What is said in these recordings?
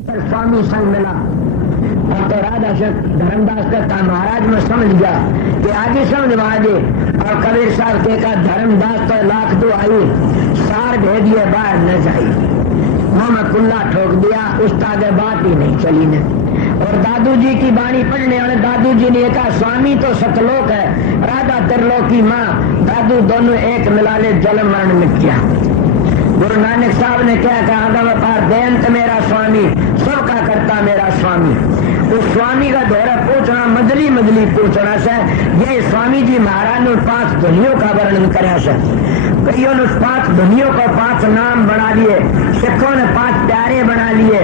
स्वामी संग मिला और तो राधा से धर्मदास कहता महाराज में समझ गया कि आगे समझ आगे। और कबीर साहब के का धर्मदास तो लाख दो आई सार भेदिए बाहर न जाई मैं कुल्ला ठोक दिया उस आगे बात ही नहीं चली ने। और दादू जी की बाणी पढ़ने वाले दादू जी ने कहा स्वामी तो सतलोक है राधा त्रिलोक की माँ दादू दोनों एक मिला ले जल मरण मिट गया। गुरु नानक साहब ने क्या कहा आदम पार बेअंत मेरा स्वामी सबका करता मेरा स्वामी। उस स्वामी का दोहरा पूछना मजली मजली पूछना से ये स्वामी जी महाराज ने 5 धुनियों का वर्णन कराया से। कईयों ने 5 धुनियों को 5 नाम बना लिए, सिखों ने 5 प्यारे बना लिए,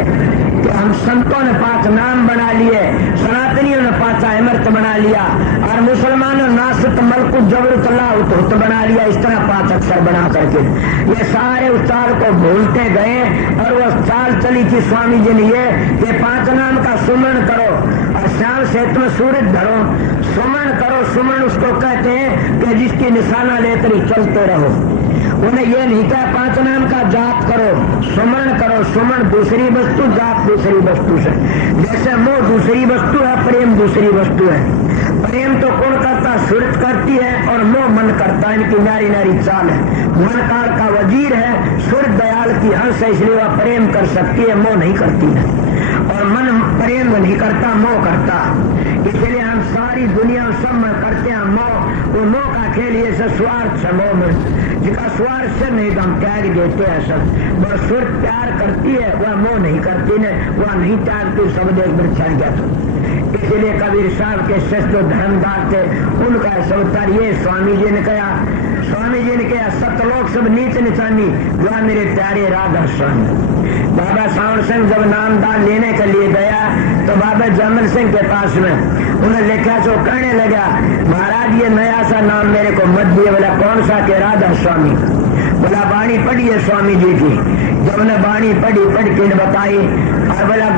हम संतों ने 5 नाम बना लिए, सनातनियों ने 5 अमृत बना लिया और मुसलमानों नासुत मलकुत जबरुत लाहुत बना लिया। इस तरह 5 अक्षर बना करके ये सारे उस चाल को भूलते गए और वो चाल चली थी स्वामी जी ने ये 5 नाम का सुमन करो और श्याम सेतु में सूरज धरो सुमन करो। सुमन उसको कहते हैं कि जिसकी निशाना लेकर ही चलते रहो। उन्हें यह नहीं कहा 5 नाम का जाप करो सुमन करो। सुमन दूसरी वस्तु जाप दूसरी वस्तु से। जैसे मोह दूसरी वस्तु है प्रेम दूसरी वस्तु है। प्रेम तो कौन करता सूरज करती है और मोह मन करता है। इनकी नारी नारी चाल है। मन काल का वजीर है सूरज दयाल की हंस है इसलिए वह प्रेम कर सकती है मोह नहीं करती है। और मन प्रेम नहीं करता मोह करता इसलिए हम सारी दुनिया सब में करते हैं मोह। वो मोह का खेल ये स्वार्थ है मोह में जिसका स्वार्थ से नहीं तो हम त्याग देते हैं सब। वह सूरज प्यार करती है वह मोह नहीं करती ने वह नहीं त्यागती सब देख कर चढ़ गया तो। इसलिए कबीर साहब के श्रेष्ठ धर्मदास थे उनका सवतार ये स्वामी जी ने कहा सतलोक सब नीच निशानी जो मेरे प्यारे राधा स्वामी। बाबा सावन सिंह जब नामदान लेने के लिए गया तो बाबा जमल सिंह के पास में उन्हें लिखा जो कहने लगा महाराज ये नया सा नाम मेरे को मत दिए। बोला कौन सा के राधा स्वामी। बोला बाणी पढ़ी है स्वामी जी की। जब उन्हें बाणी पढ़ के बताई और बोला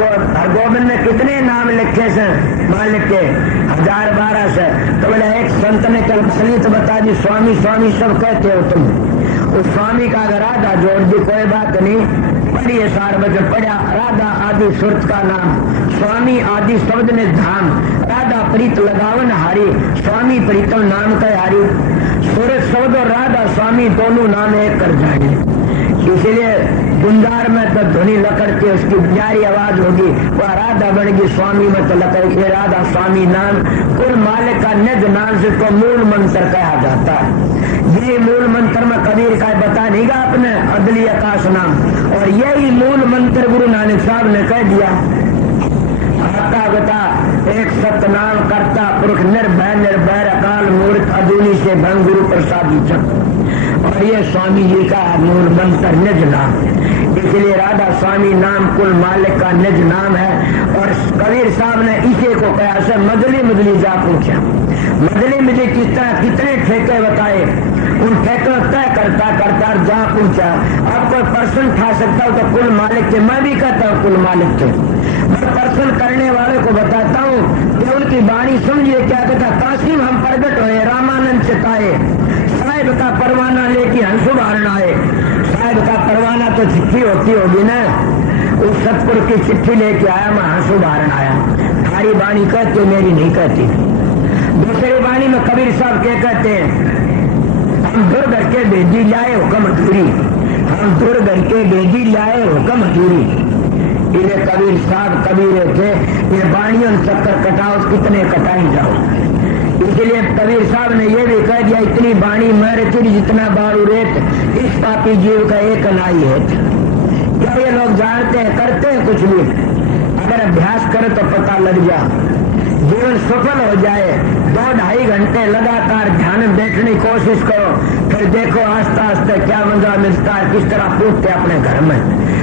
गोविंद में कितने नाम लिखे से मान लिखे 1012 से। तो बोला एक संत ने कल तो बता दी स्वामी स्वामी सब कहते हो तुम। उस स्वामी का अगर राधा जोड़ दी कोई बात नहीं पढ़िए सार बजे पढ़ा राधा आदि सुरत का नाम स्वामी आदि शब्द ने धाम राधा प्रीत लगावन हारी स्वामी प्रीतम नाम का हारी। सूरज शब्द और राधा स्वामी दोनों नाम एक कर जाएंगे। इसीलिए गुंजार में तो ध्वनि लकड़ के उसकी प्यारी आवाज होगी वह राधा बनेगी। स्वामी में तो लकड़ के राधा स्वामी नाम कुल मालिक का निज नाम से को मूल मंत्र कहा जाता है। ये मूल मंत्र में कबीर का बता नहीं गा आपने अदली आकाश नाम और यही मूल मंत्र गुरु नानक साहब ने कह दिया। आता बता एक सतनाम करता पुरुष निर्भय निर्भय अकाल मूर्त अदूनी से भंग गुरु प्रसादी चक। और ये स्वामी जी का मूल मंत्र निज नाम। इसलिए राधा स्वामी नाम कुल मालिक का निज नाम है। और कबीर साहब ने इसे को कहा से मजली जा पूछा मजली मुझे किस तरह कितने ठेके बताए उन ठेकों तय करता जा पूछा। अब कोई पर्सन खा सकता हो तो कुल मालिक थे। मैं भी कहता हूँ कुल मालिक थे। मैं पर्सन करने वाले को बताता हूँ कि उनकी बाणी सुनिए क्या कहता कासिम हम प्रगट हुए रामानंद चिताए साहिब का परवाना लेके हंसु बारण आए। साहिब का परवाना तो चिट्ठी होती होगी ना। उस सतपुर की चिट्ठी लेके आया मैं हंसु बारण आया। थारी बाणी कहते मेरी नहीं कहती। दूसरी बाणी में कबीर साहब क्या कहते हैं हम दूर घर के भेजी लाए हुक्म अधूरी। हम दूर घर के भेजी लाए हुक्म अधूरी। इन्हें कबीर साहब कबीर थे ये बाणियों चक्कर कटाओ कितने कटाई जाओ। इसलिए कबीर साहब ने यह भी कह दिया इतनी बाणी मर चिड़ी जितना बाड़ू रेत इस पापी जीव का एक नाई है। क्या ये लोग जानते हैं करते हैं कुछ भी अगर अभ्यास करें तो पता लग जा जीवन सफल हो जाए। 2-2.5 घंटे लगातार ध्यान में बैठने की कोशिश करो फिर देखो आस्ते आस्ते क्या मजा मिलता है किस तरह पूछते अपने घर में।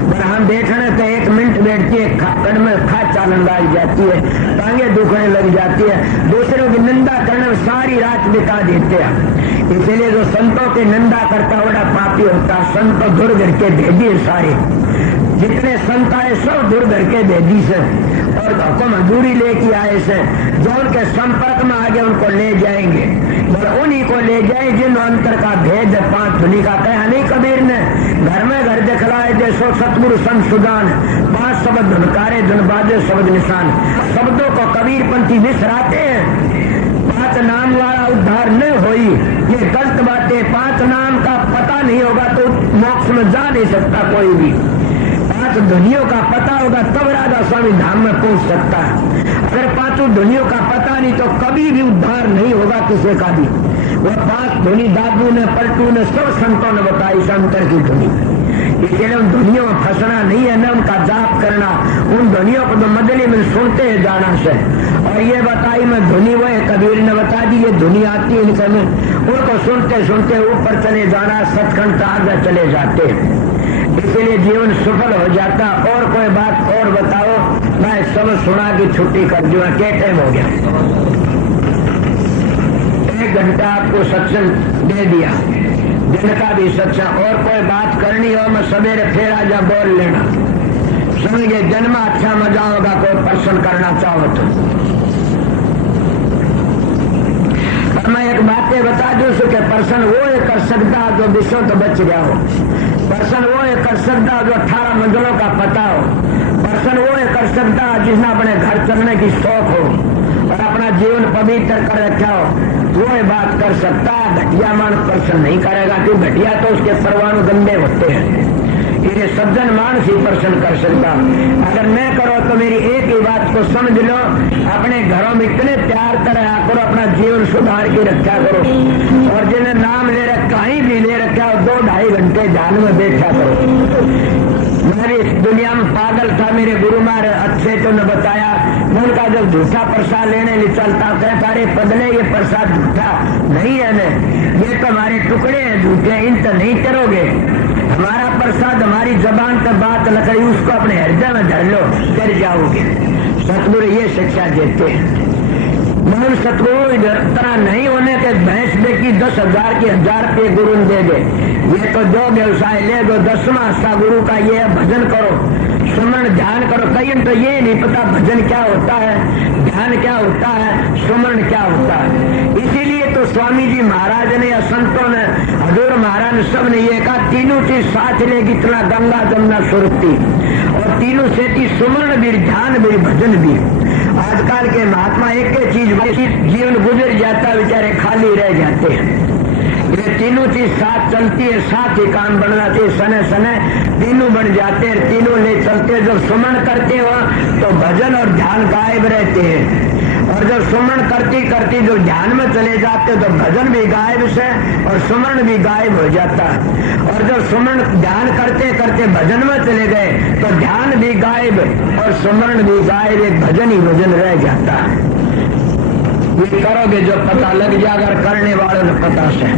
पर हम बैठने तो 1 मिनट बैठती है कण में खा चालन लग जाती है टांगे दुखने लग जाती है। दूसरों की निंदा करने में सारी रात बिता देते हैं। इसलिए जो संतों की निंदा करता बड़ा पापी होता। संत दूर घर के भेदी सारे जितने संत आए सब दूर घर के भेदी से और हुक्म हजूरी लेके आए से जो उनके संपर्क में आगे उनको ले जाएंगे और उन्हीं को ले जाए जिन अंतर का भेद 5 धुनी का कहा नहीं कबीर ने घर में घर दिखलाए दे सो सतगुरु संत सुजान, 5 शब्द धनकारे धन बाजे शब्द निशान। शब्दों को कबीर पंथी विसराते हैं। 5 नाम वाला उद्धार न होई, ये गलत बातें। 5 नाम का पता नहीं होगा तो मोक्ष में जा नहीं सकता कोई भी। 5 धुनियों का पता होगा तब राधा स्वामी धाम में पहुंच सकता है। अगर 5 धुनियों का पता नहीं तो कभी भी उद्धार नहीं होगा किसी का भी। वह 5 धुनी दादू ने, पलटू ने, सब संतों ने बताई संतर की धुनी। इसलिए उन धुनियों में फंसना नहीं है, न उनका जाप करना। उन धुनियों को तो मदली में सुनते हैं जाना से। और ये बताई मैं धुनी, वो कबीर ने बता दी ये धुनी आती है इनसे में, उनको सुनते सुनते ऊपर चले जाना, सचखंड आगे चले जाते। इसलिए जीवन सफल हो जाता। और कोई बात और बताओ, मैं सब सुना की छुट्टी कर दूंगा। क्या टाइम हो गया? 1 घंटा आपको सत्संग दे दिया, दिन का भी सत्संग। और कोई बात करनी हो मैं सवेरे फिर आजा बोल लेना, समझे? जन्म अच्छा मजा होगा। कोई प्रश्न करना चाहो तो मैं एक बातें बता दूं कि पर्सन वो एक कर सकता जो विश्व तो बच गया हो। पर्सन वो एक कर सकता जो 18 मंजिलों का पता हो। पर्सन वो एक कर सकता जिसने अपने घर चलने की शौक हो और अपना जीवन पवित्र कर रखा हो, वो ये बात कर सकता है। घटिया मानस पर्सन नहीं करेगा, क्यों? घटिया तो उसके परमाणु गंदे होते हैं। ये सज्जन मानस ही पर्सन कर सकता। अगर मैं करो तो मेरी एक ही बात को समझ लो, अपने घरों में इतने प्यार करा करो, अपना जीवन सुधार के रखा करो। और जिन्हें नाम ले रखा, कहीं भी ले रखा हो, 2-2.5 घंटे ध्यान में बैठा करो। मैं भी इस दुनिया में पागल था, मेरे गुरु महाराज अच्छे तो ने बताया। उनका जब झूठा प्रसाद लेने लिए चलता, कहता अरे पगले ये प्रसाद झूठा नहीं है न, ये तो हमारे टुकड़े हैं झूठे, इन तो नहीं करोगे। हमारा प्रसाद हमारी जबान पर बात लकड़ी, उसको अपने हृदय में धर लो, डर जाओगे। सतगुरु ये शिक्षा देते हैं। मन सतगुरु तरह नहीं होने के भैंस देखी 10,000 की 1000 रुपये गुरु दे दे। ये तो जो व्यवसाय ले दो, 10वां हिस्सा गुरु का ये भजन करो, सुमरण ध्यान करो। कई तो ये नहीं पता भजन क्या होता है, ध्यान क्या होता है, सुमरण क्या होता है। इसीलिए तो स्वामी जी महाराज ने या संतों ने, हजूर महाराज ने, सब ने ये कहा तीनों चीज साथ लेगी, इतना गंगा जमुना सुरती। और तीनों से सुमरण भी, ध्यान भी, भजन भी। आजकल के महात्मा एक चीज जीवन गुजर जाता, बेचारे खाली रह जाते हैं। ये तीनों चीज साथ चलती है, साथ ही काम बनना चाहिए। सने सने तीनों बन जाते हैं, तीनों ले चलते। जब सुमरण करते हो तो भजन और ध्यान गायब रहते हैं, और जब सुमरण करती करती जो ध्यान में चले जाते तो भजन भी गायब से और सुमरण भी गायब हो जाता है। और जब सुमरण ध्यान करते करते भजन में चले गए तो ध्यान भी गायब और सुमरण भी गायब, एक भजन ही भजन रह जाता है। ये करोगे जो पता लग जाए, अगर करने वालों ने पता से।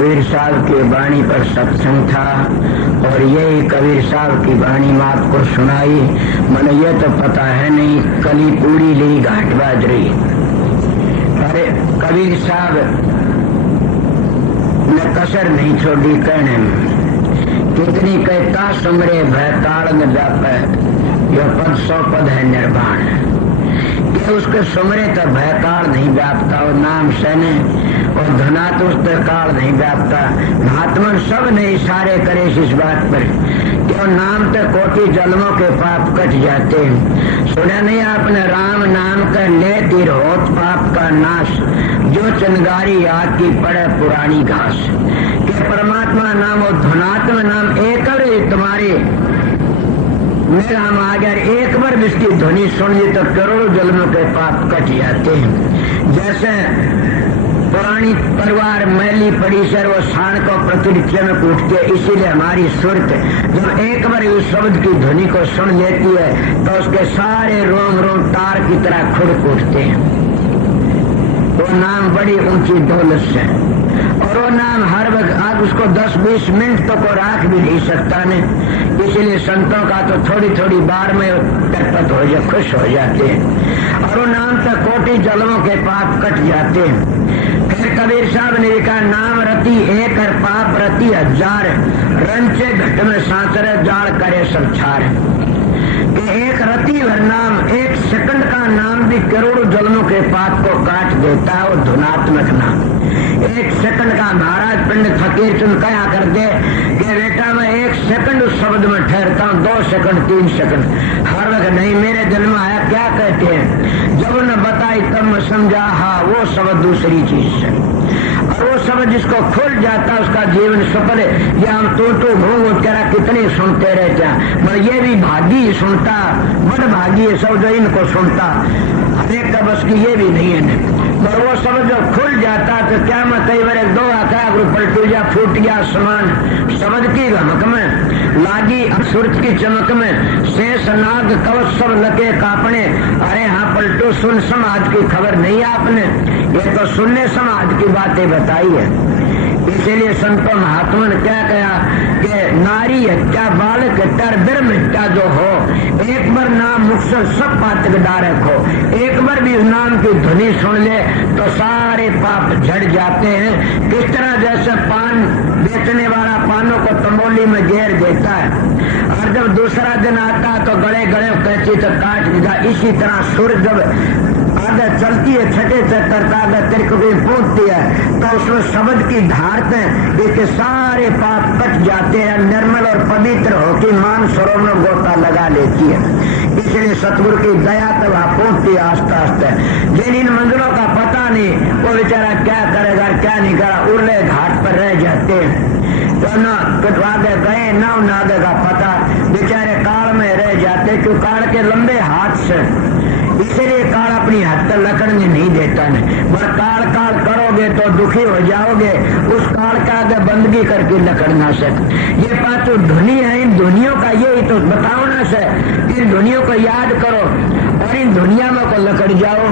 कबीर साहब की वाणी पर सत्संग था और यही कबीर साहब की वाणी में आपको सुनाई। मैंने ये तो पता है नहीं कली पूरी ली घाट बाजरी। अरे कबीर साहब ने कसर नहीं छोड़ी कहने में, कितनी कहता सुमरे भय ताड़ न जापे, यह पद 100 पद है निर्वाण। कि उसके सुमरे तो भय काल नहीं व्यापता और नाम सैने और धना तो उस पर काल नहीं व्यापता। महात्मा सब ने इशारे करे इस बात पर कि नाम तो कोटि जन्मों के पाप कट जाते हैं। सुना नहीं आपने राम नाम का ले तीर होत पाप का नाश, जो चंगारी आग की पड़े पुरानी घास। के परमात्मा नाम और धनात्म नाम एक तुम्हारे मेरा हम आ गया, एक बार इसकी ध्वनि सुन ली तो करोड़ों जन्मों के पाप कट जाते हैं। जैसे पुरानी परिवार मैली पड़ी सर वो शान को प्रतिनित्य में कूटती है, इसीलिए हमारी सुरत जब एक बार उस शब्द की ध्वनि को सुन लेती है तो उसके सारे रोम रोम तार की तरह खुद कूटते हैं। वो नाम बड़ी ऊंची दौलत से और वो नाम हर वक्त आज उसको 10-20 मिनट तो को राख भी नहीं सकता ने। इसीलिए संतों का तो थोड़ी थोड़ी बार में तरपत हो जाए, खुश हो जाते हैं और वो नाम से कोटि जन्मों के पाप कट जाते हैं। फिर कबीर साहब ने लिखा नाम रति एक और पाप रति 1000, रंचे घट में सांसरे जाड़ करे सब छार। कि एक रति भर नाम, एक सेकंड का नाम भी करोड़ों जन्मों के पाप को काट देता है। और धुनात्मक नाम एक सेकंड का, महाराज पंडित फकीर चंद कहा करते कि बेटा मैं एक सेकंड उस शब्द में ठहरता हूँ, 2 सेकंड 3 सेकंड हर वक्त नहीं। मेरे दिल में आया क्या कहते हैं, जब उन्हें बताई तब मैं समझा हाँ वो शब्द दूसरी चीज है। और वो शब्द जिसको खुल जाता उसका जीवन सफल है। ये हम तो घूम तेरा कितने सुनते रहते हैं, पर ये भी भागी सुनता, बड़ भागी है सब जो इनको सुनता, हरेक का बस की ये भी नहीं है। पर वो शब्द जो खुल जाता तो क्या मत कई बार दो आता पलटू जा फूट गया आसमान, शब्द की धमक में लागी सूरज की चमक में शेष नाग कवच सब लगे कापने। अरे हाँ पलटू, सुन समाज की खबर नहीं आपने, ये तो सुनने समाज की बातें बताई है। इसीलिए संतों महात्मा ने क्या कहा कि नारी हत्या बालक हत्या धर्म हत्या जो हो, एक बार नाम मुख से सब पातक डारक हो, एक बार भी उस नाम की ध्वनि सुन ले तो सारे पाप झड़ जाते हैं। किस तरह जैसे पान बेचने वाला पानों को तंबोली में घेर देता है और जब दूसरा दिन आता तो गड़े गड़े कैंची तो काट देता, इसी तरह सूर्य जब आगे चलती है छठे चक्कर का आगे तिरक भी पहुंचती है तो उसमें शब्द की धार पे इसके सारे पाप कट जाते हैं, निर्मल और पवित्र होकर मान सरोवर में गोता लगा लेती है। इसलिए सतगुरु की दया तब पहुंचती है आस्ते आस्ते। जिन इन मंदिरों का पता नहीं वो बेचारा क्या करेगा क्या नहीं करा, उर्ले घाट पर रह जाते हैं, तो न आगे गए न आगे का पता, बेचारे काल में रह जाते क्यों काल के लंबे हाथ से। इसलिए काल अपनी हद तक लकड़ने नहीं देता है, पर काल काल करोगे तो दुखी हो जाओगे, उस काल का आगे बंदगी करके लकड़ना से। ये पांचों धुनी है, इन धुनियों का यही तो बताओ ना से, इन धुनियों को याद करो और इन दुनिया में को लकड़ जाओ।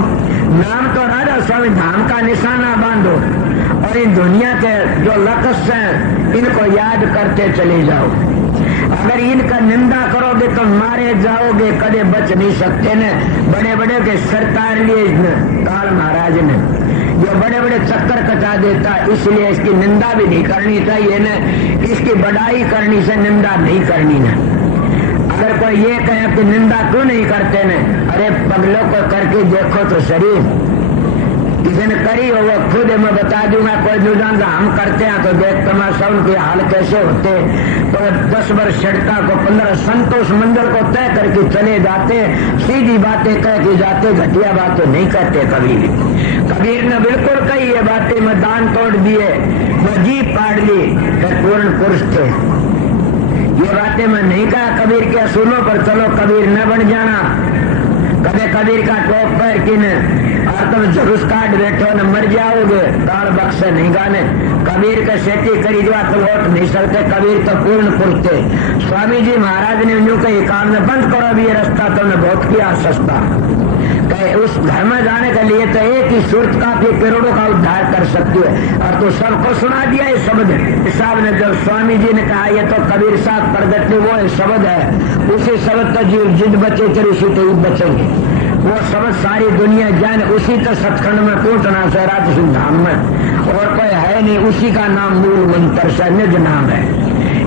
नाम तो राधा स्वामी धाम का निशाना बांधो और इन दुनिया के जो लक्ष्य हैं इनको याद करते चले जाओ। अगर इनका निंदा करोगे तो मारे जाओगे, कदे बच नहीं सकते ने। बड़े बड़े के सरकार लिए काल महाराज ने जो बड़े बड़े चक्कर कटा देता, इसलिए इसकी निंदा भी नहीं करनी चाहिए न, इसकी बढ़ाई करनी से निंदा नहीं करनी न। अगर कोई ये कहे कि निंदा क्यों नहीं करते ने, अरे पगलों को करके देखो तो शरीर किसी ने करी हो वो खुद मैं बता दूंगा। कोई दुजान हम करते हैं तो देख तमाशा उनके हाल कैसे होते। तो 10 वर्ष छड़ता को 15 संतोष मंदिर को तय करके चले जाते, सीधी बातें कह के जाते, घटिया बातें नहीं करते कभी भी। कबीर ने बिल्कुल कही ये बातें, मैं दान तोड़ दिए, मैं जीप पाड़ ली, पूर्ण पुरुष थे। ये बातें मैं नहीं कहा कबीर के असूलों पर चलो कबीर न बन जाना। कभी कबीर का टोप पैर की न और तुम जुलूस काट बैठो न मर जाओगे, काल बख्श नहीं गाने। कबीर का सेठी करी जो तो वोट नहीं सकते, कबीर तो पूर्ण पुरुष थे। स्वामी जी महाराज ने यूं कही काम में बंद करो भी ये रास्ता तुमने बहुत किया सस्ता। कहे उस घर में जाने के लिए तो एक ही सूरत का भी करोड़ों का उद्धार कर सकती है, और तो सबको सुना दिया ये शब्द। साहब ने जब स्वामी जी ने कहा ये तो कबीर साहब प्रगट वो शब्द है, उसी शब्द तो जीव जिद बचे चल उसी तो बचेंगे। वो शब्द सारी दुनिया जाने, उसी तो सचखंड में पहुंचना से रात धाम में, और कोई है नहीं, उसी का नाम मूल मंत्र से निज नाम है।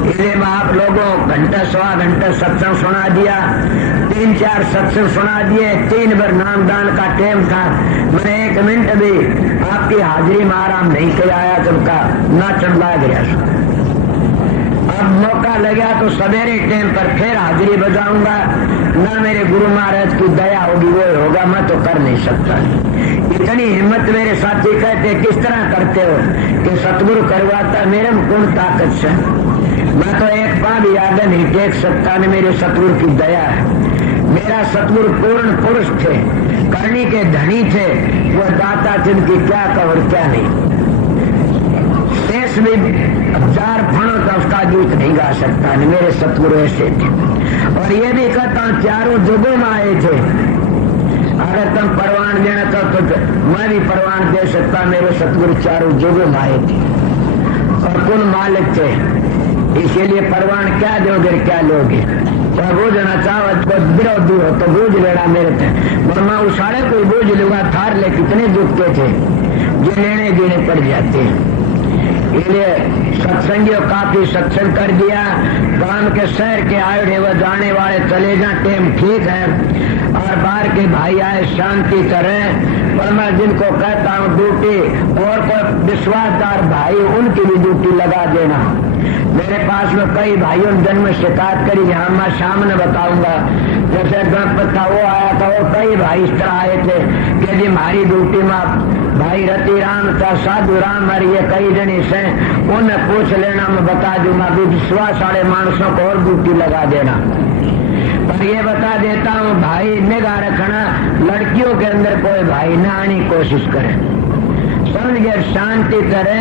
इसलिए मैं आप लोगों घंटा 1.25 घंटे सत्संग सुना दिया, 3-4 सत्संग सुना दिए, 3 बार नामदान का टाइम था। मैंने 1 मिनट भी आपकी हाजिरी में आराम नहीं किया आया, तुमका ना चढ़ा गया। अब मौका लगा तो सवेरे टाइम पर फिर हाजिरी बजाऊंगा, ना मेरे गुरु महाराज की दया होगी वो होगा, मैं तो कर नहीं सकता। इतनी हिम्मत मेरे साथी कहते किस तरह करते हो कि सतगुरु करवाता, मेरे में कौन ताकत से, मैं तो एक पांव भी आगे नहीं टेक सकता, न मेरे सतगुरु की दया है। मेरा सतगुरु पूर्ण पुरुष थे, करनी के धनी थे, वो दाता जिनकी क्या कवर क्या नहीं। शेष भी 4 फणों का उसका गीत नहीं गा सकता, न मेरे सतगुरु ऐसे थे। और ये भी कहता हूँ चारों जुगों में आए थे, अगर तुम परवान देना तो मैं भी परवान दे सकता, मेरे सतगुरु चारों जुगों में आए थे और कुल मालिक थे। इसीलिए परवान क्या दोगे क्या लोगे, चाहे बूझना चाहो तो विरोधी हो तो बूझ लेना मेरे थे, वरना उछाड़े कोई बूझ लूंगा थार ले कितने दुख के थे जो लेने देने पड़ जाते हैं। इसलिए सत्संगियों काफी सत्संग कर दिया, गांव के शहर के आए व जाने वाले चले जा, टेम ठीक है, और बाहर के भाई आए शांति करें पर मैं जिनको कहता हूँ ड्यूटी और कोई विश्वासदार भाई उनकी भी ड्यूटी लगा देना। मेरे पास में कई भाइयों ने जन्म शिकायत करी, यहाँ मैं सामने बताऊंगा। जैसे गणपत था वो आया था, और कई भाई इस तरह आए थे कि जी हमारी ड्यूटी में भाई रतिराम था, साधु राम और ये कई जने से उन्हें पूछ लेना, मैं बता दूंगा। विश्वास वाले मानसों को और ड्यूटी लगा देना। पर ये बता देता हूँ भाई निगाह रखना, लड़कियों के अंदर कोई भाई न आने की कोशिश करे, समझ गए, शांति करे,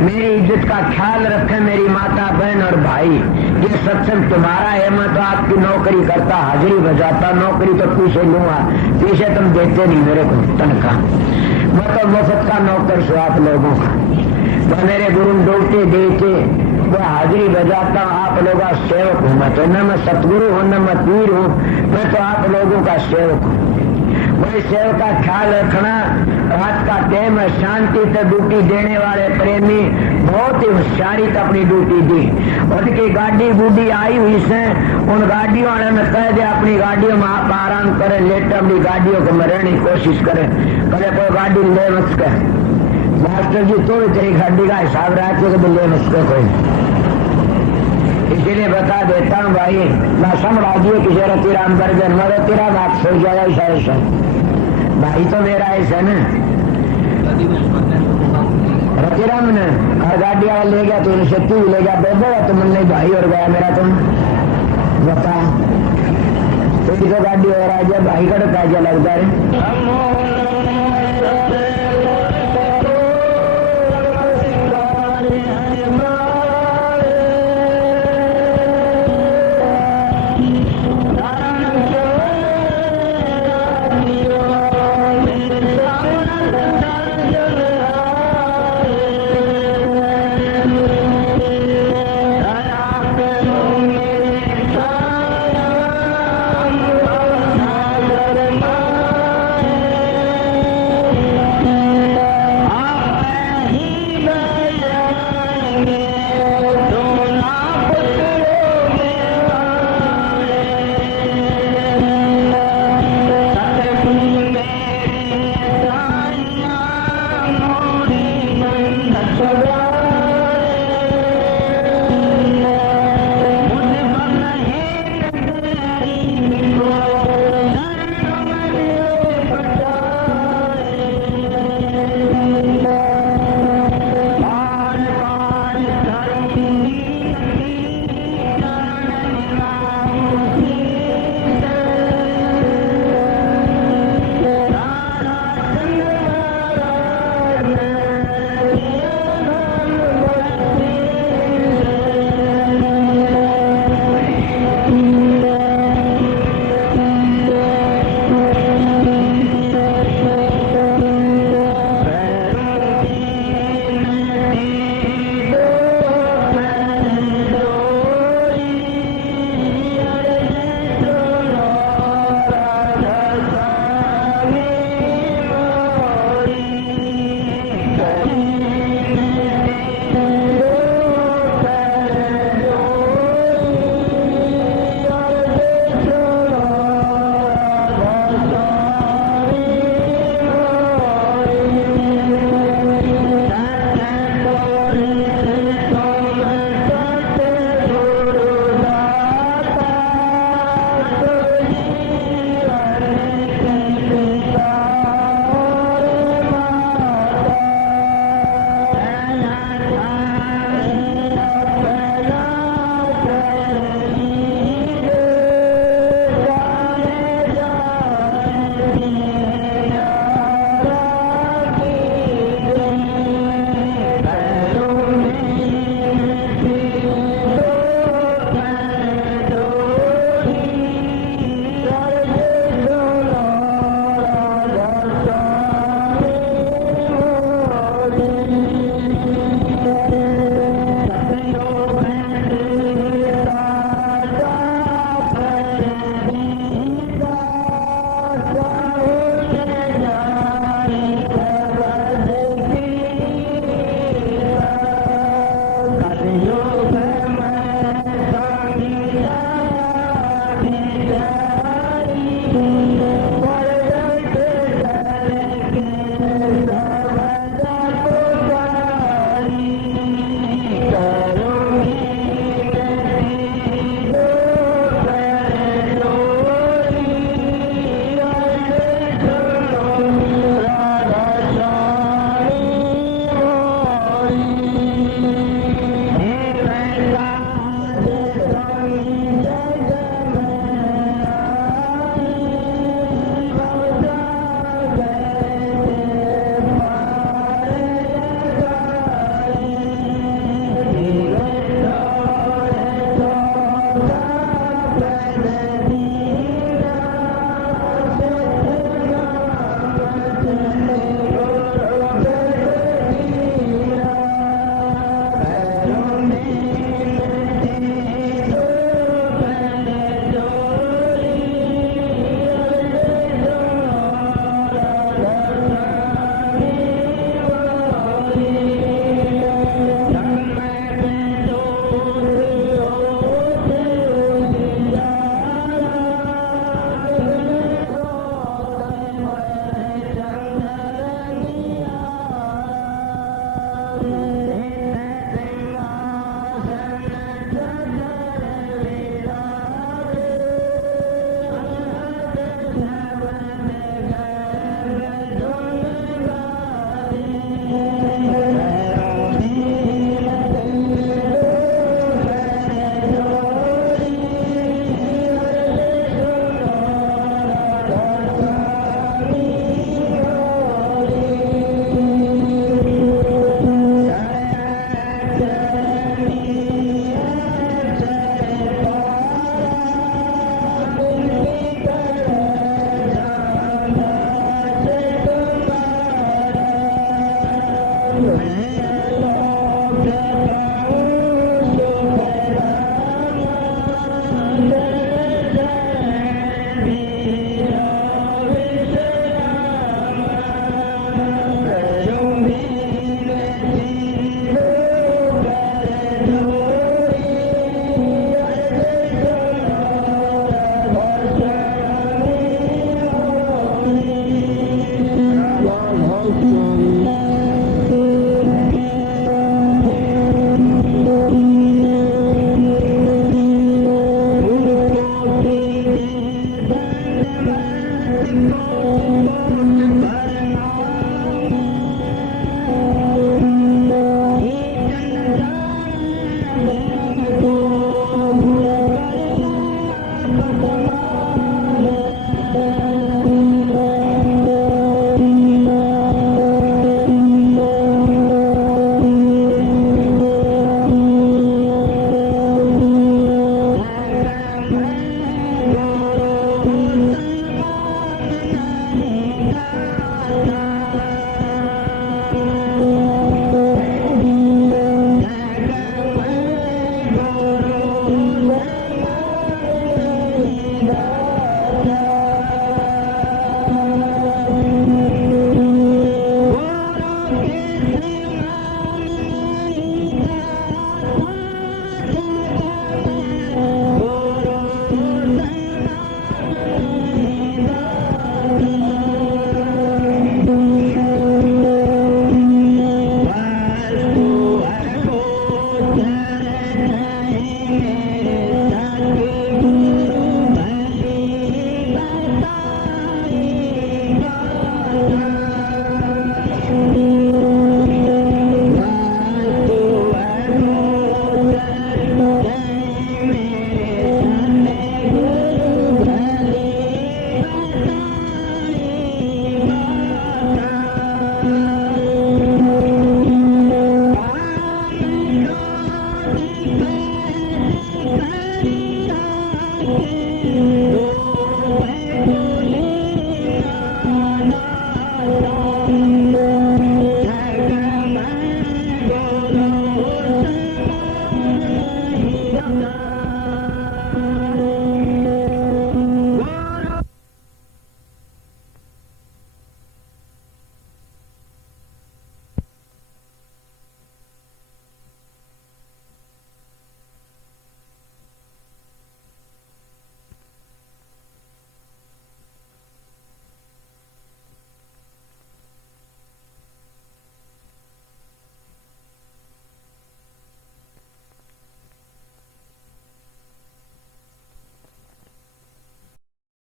मेरी इज्जत का ख्याल रखे मेरी माता बहन और भाई। ये सत्संग तुम्हारा है, मैं तो आपकी नौकरी करता, हाजिरी बजाता, नौकरी तो पीछे लूंगा, पीछे तुम देते नहीं मेरे को तनख्वाह, मैं तो मुफ्त का नौकर सो आप लोगों का। तो मेरे गुरु ड्यूटी देते वो हाजिरी बजाता हूँ, आप लोगों का सेवक हूँ मैं तो, न मैं सतगुरु हूँ न मैं पीर हूँ, मैं तो आप लोगों का सेवक हूँ। वही सेवक का ख्याल रखना। रात का टाइम शांति से ड्यूटी देने वाले प्रेमी बहुत ही होशियारी से अपनी ड्यूटी दी। उनकी गाड़ी बूढ़ी आई हुई से उन गाड़ियों वाले ने कह दिया अपनी गाड़ियों में आप आराम करें, लेट अपनी गाड़ियों को मरने की कोशिश करें, कहे कोई गाड़ी ले मत कर मास्टर जी, तो तेरी गाड़ी का हिसाब रखे तो ले मत कर कोई। इसीलिए बता देता हूँ भाई, मैं समझा दिए किसी रतिराम बर्जन में रतिराम आप सो जाएगा इशारे से, भाई तो मेरा ऐसा न रतिराम ने और गाड़ी वाला ले गया तो उनसे तू ले गया, बोलो तो मन नहीं भाई और गया मेरा, तुम बता तेरी तो गाड़ी और आ गया भाई का क्या लगता है।